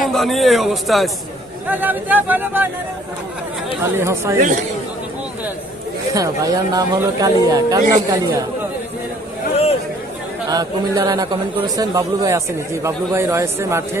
হুন্দা নিয়ে এই অবস্থা আছে। হোসাইন ভাইয়ার নাম হলো কালিয়া। কার নাম কালিয়া? কুমিল্লা রায়না কমেন্ট করেছেন, বাবলু ভাই আসেনি জি, বাবলু ভাই রয়েছে মাঠে।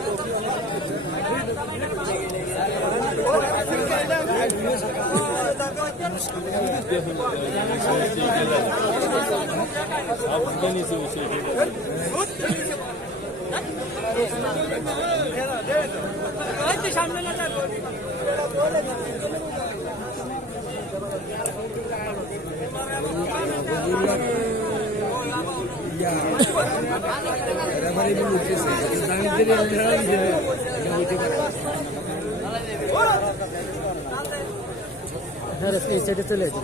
Yeah. হ্যাঁ এই সাইডে চলে আসবে।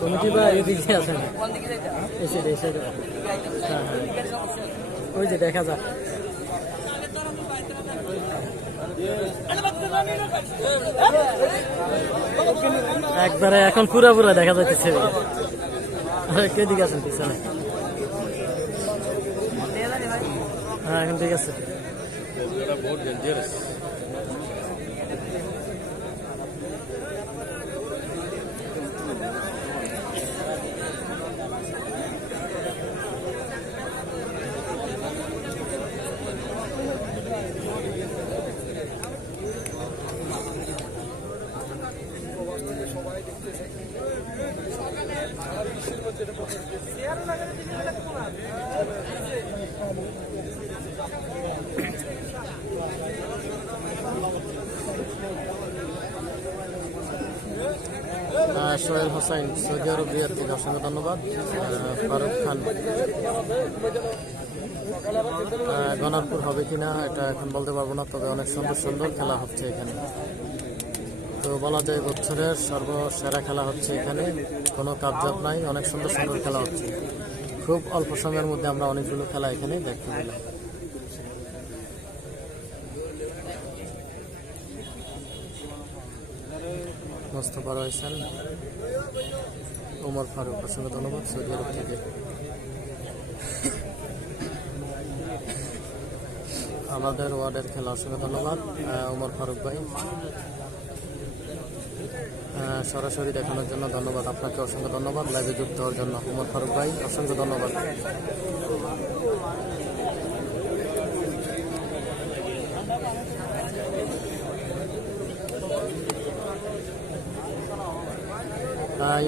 কমিটি বা এদিকে আছে না এই সাইডে এই সাইডে হ্যাঁ হ্যাঁ। ওই যে দেখা যাক। একবারে এখন পুরা পুরা দেখা যাচ্ছে কে দিকে আছেন পিছনে? হ্যাঁ এখন ঠিক আছে। সোহেল হোসাইন সৌদি আরব থেকে অসংখ্য ধন্যবাদ। ফারুক খান। গনারপুর হবে কিনা, এটা এখন বলতে পারব না, তবে অনেক সুন্দর সুন্দর খেলা হচ্ছে এখানে। তো বলা যায় বছরের সর্বসেরা খেলা হচ্ছে এখানে, কোনো কাপজাপ নাই, অনেক সুন্দর সুন্দর খেলা হচ্ছে। খুব অল্প সময়ের মধ্যে আমরা অনেকগুলো খেলা এখানে দেখতে পেলাম। মোস্তফা রয়েছেন ওমর ফারুক, অসংখ্য ধন্যবাদ। সৌদি আরব থেকে আমাদের ওয়ার্ডের খেলা, অসংখ্য ধন্যবাদ। ওমর ফারুক ভাই। সরাসরি দেখানোর জন্য ধন্যবাদ। আপনাকে অসংখ্য ধন্যবাদ। লাইভে যুক্ত হওয়ার জন্য ওমর ফারুক ভাই, অসংখ্য ধন্যবাদ।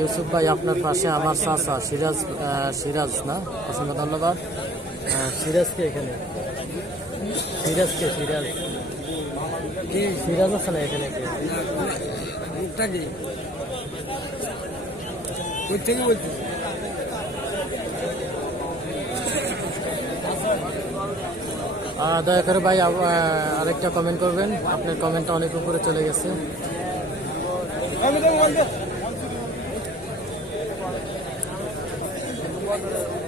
ইউসুফ ভাই, আপনার পাশে আমার চাচা সিরাজ সিরাজ না? অসংখ্য ধন্যবাদ। সিরাজকে এখানে। সিরাজকে, সিরাজ। কি, সিরাজ আছে না এখানে? কে? আহ, দয়া করে ভাই আরেকটা কমেন্ট করবেন। আপনার কমেন্টটা অনেক উপরে চলে গেছে। আহ,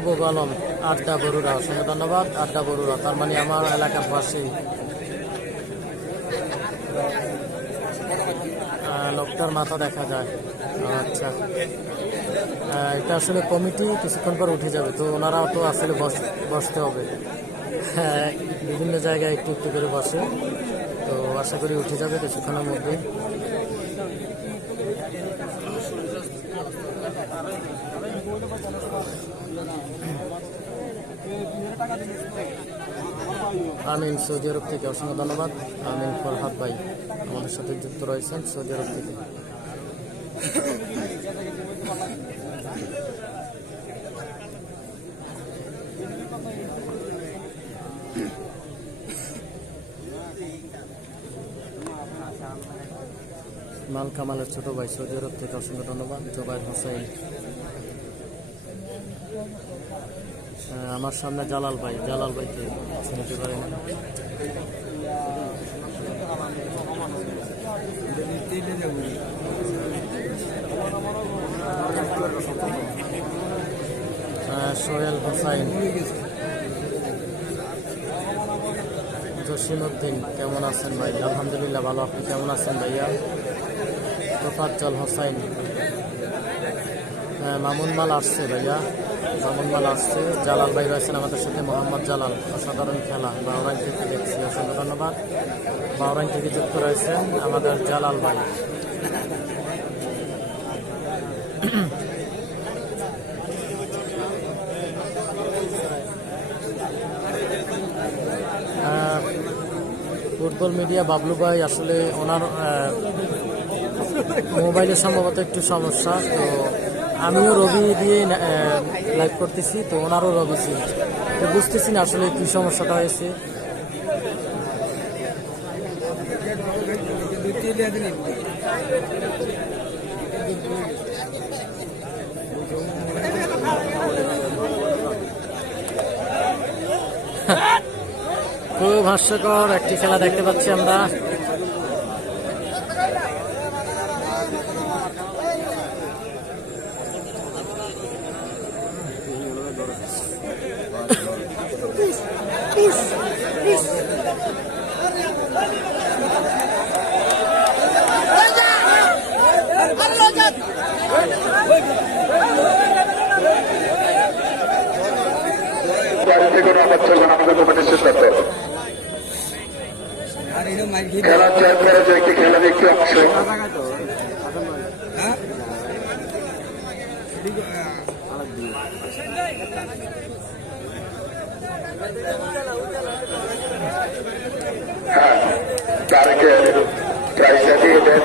মাহবুব আলম আড্ডা বরুরা অসংখ্য ধন্যবাদ আড্ডা বরুরা তার মানে আমার এলাকার পাশেই লোকটার মাথা দেখা যায়। আচ্ছা। এটা আসলে কমিটি কিছুক্ষণ পর উঠে যাবে তো ওনারাও তো আসলে বস- বসতে হবে। হ্যাঁ, বিভিন্ন জায়গায় একটু একটু করে বসে। তো আশা করি উঠে যাবে কিছুক্ষণের মধ্যে আমিন, সৌদি আরব থেকে অসংখ্য ধন্যবাদ। আমিন ফরহাদ ভাই, আমাদের সাথে যুক্ত রয়েছেন সৌদি আরব থেকে। মাল কামালের ছোট ভাই, সৌদি আরব থেকে অসংখ্য ধন্যবাদ। জোবাইর হোসেন আমার সামনে জালাল ভাই, জালাল ভাইকে চিনতে পারি না। সোহেল হোসাইন। জসিমউদ্দিন কেমন আছেন ভাই? আলহামদুলিল্লাহ ভালো, আপনি কেমন আছেন ভাইয়া? তোফাজ্জল হোসাইন। মামুন মাল আসছে ভাইয়া। মামুন মাল আসছে। জালাল ভাই রয়েছেন আমাদের সাথে, মোহাম্মদ জালাল। অসাধারণ খেলা বাউরাইন থেকে দেখছি। অসংখ্য ধন্যবাদ। বাউরাইন থেকে যুক্ত রয়েছেন আমাদের জালাল ভাই। ফুটবল মিডিয়া বাবলু ভাই আসলে ওনার মোবাইলের সম্ভবত একটু সমস্যা, তো আমিও রবি দিয়ে লাইভ করতেছি, তো ওনারও রবি ছিল তো বুঝতেছি না আসলে কি সমস্যাটা হয়েছে। খুব হাস্যকর একটি খেলা দেখতে পাচ্ছি আমরা। বাড়িতে কোনো আবার চলবে কমিটির সিদ্ধান্ত খেলা জয় করে যে একটি খেলা দেখতে অংশ হ্যাঁ তারকে প্রাইজটা দিয়ে দেন।